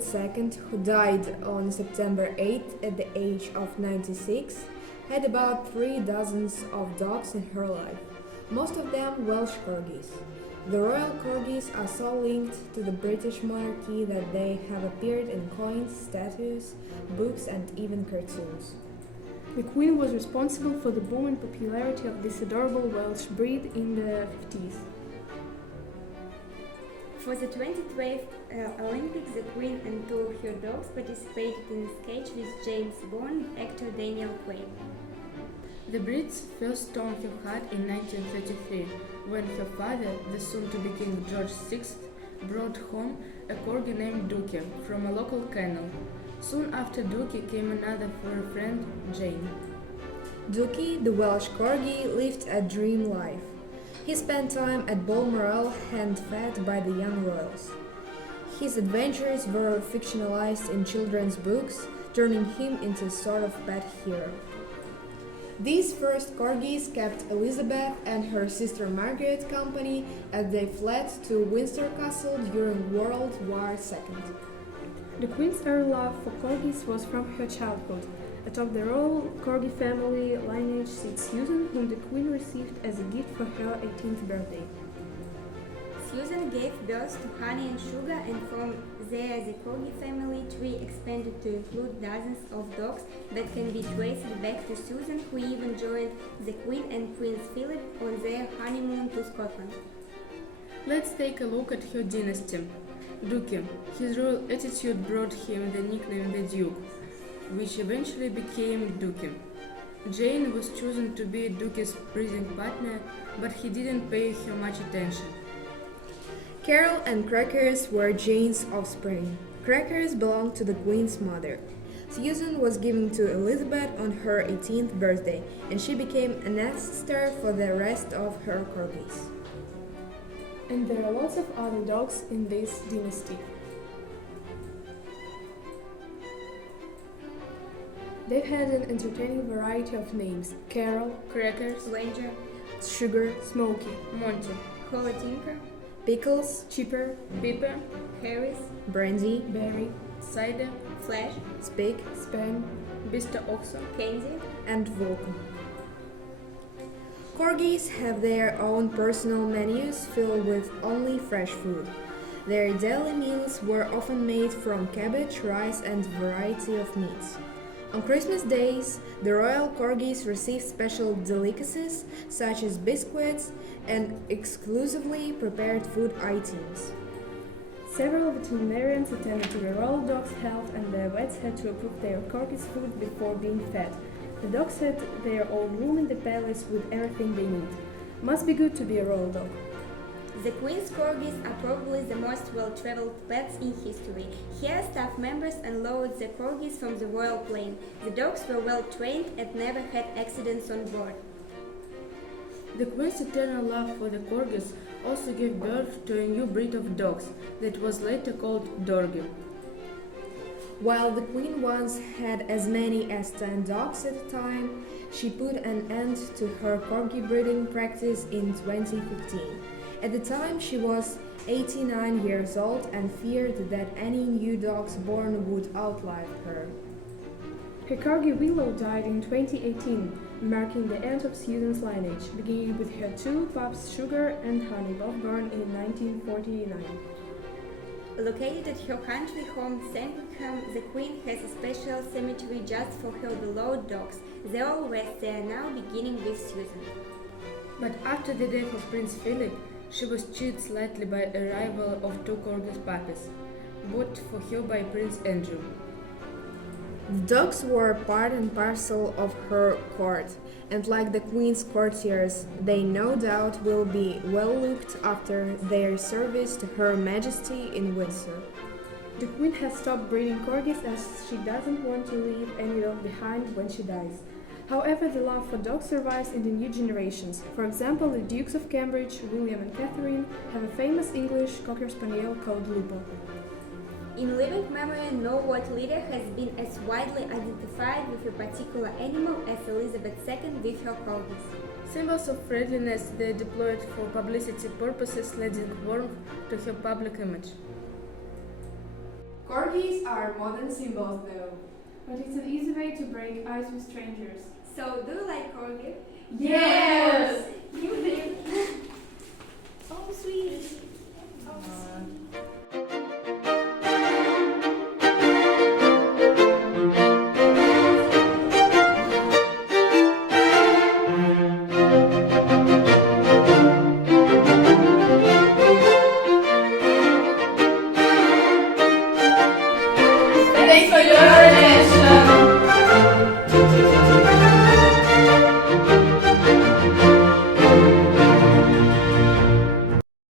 Elizabeth II, who died on September 8 at the age of 96, had about 3 dozens of dogs in her life, most of them Welsh Corgis. The royal Corgis are so linked to the British monarchy that they have appeared in coins, statues, books and even cartoons. The Queen was responsible for the boom in popularity of this adorable Welsh breed in the 50s. For the 2012 Olympics, the Queen and 2 of her dogs participated in a sketch with James Bond actor Daniel Craig. The Brits first stole her hat in 1933, when her father, the soon-to-be King George VI, brought home a corgi named Duke from a local kennel. Soon after Duke came another for a friend, Jane. Duke, the Welsh Corgi, lived a dream life. He spent time at Balmoral, hand-fed by the young royals. His adventures were fictionalized in children's books, turning him into a sort of pet hero. These first Corgis kept Elizabeth and her sister Margaret company as they fled to Windsor Castle during World War II. The Queen's early love for Corgis was from her childhood. Atop the royal Corgi family lineage sits Susan, whom the Queen received as a gift for her 18th birthday. Susan gave birth to Honey and Sugar, and from there the Corgi family tree expanded to include dozens of dogs that can be traced back to Susan, who even joined the Queen and Prince Philip on their honeymoon to Scotland. Let's take a look at her dynasty. Duke. His royal attitude brought him the nickname the Duke, which eventually became Duke. Jane was chosen to be Duke's breeding partner, but he didn't pay her much attention. Carol and Crackers were Jane's offspring. Crackers belonged to the Queen's mother. Susan was given to Elizabeth on her 18th birthday, and she became an ancestor for the rest of her Corgis. And there are lots of other dogs in this dynasty. They've had an entertaining variety of names: Carol, Crackers, Ranger, Sugar, Smokey, Monty, Holy Tinker, Pickles, Chipper, Pepper, Harris, Brandy, Berry, Cider, Flash, Spig, Span, Mr. Oxo, Candy, and Vulcan. Corgis have their own personal menus filled with only fresh food. Their daily meals were often made from cabbage, rice, and a variety of meats. On Christmas days, the royal Corgis received special delicacies such as biscuits and exclusively prepared food items. Several veterinarians attended to the royal dogs' health, and the vets had to approve their Corgis' food before being fed. The dogs had their own room in the palace with everything they need. Must be good to be a royal dog. The Queen's Corgis are probably the most well-traveled pets in history. Here, staff members unloaded the Corgis from the royal plane. The dogs were well-trained and never had accidents on board. The Queen's eternal love for the Corgis also gave birth to a new breed of dogs that was later called Dorgi. While the Queen once had as many as 10 dogs at a time, she put an end to her Corgi breeding practice in 2015. At the time, she was 89 years old and feared that any new dogs born would outlive her. Her Corgi Willow died in 2018, marking the end of Susan's lineage, beginning with her 2 pups Sugar and Honey, both born in 1949. Located at her country home, Sandringham, the Queen has a special cemetery just for her beloved dogs. They all rest there now, beginning with Susan. But after the death of Prince Philip, she was cheated slightly by arrival of 2 Corgis puppies, bought for her by Prince Andrew. The dogs were part and parcel of her court, and like the Queen's courtiers, they no doubt will be well looked after their service to Her Majesty in Windsor. The Queen has stopped breeding Corgis as she doesn't want to leave any dog behind when she dies. However, the love for dogs survives in the new generations. For example, the Dukes of Cambridge, William and Catherine, have a famous English Cocker Spaniel called Lupo. In living memory, no world leader has been as widely identified with a particular animal as Elizabeth II with her Corgis. Symbols of friendliness they deployed for publicity purposes, lending warmth to her public image. Corgis are modern symbols though. But it's an easy way to break ice with strangers. So, do you like Corgi? Yes! You do. Oh, sweet. Thanks for your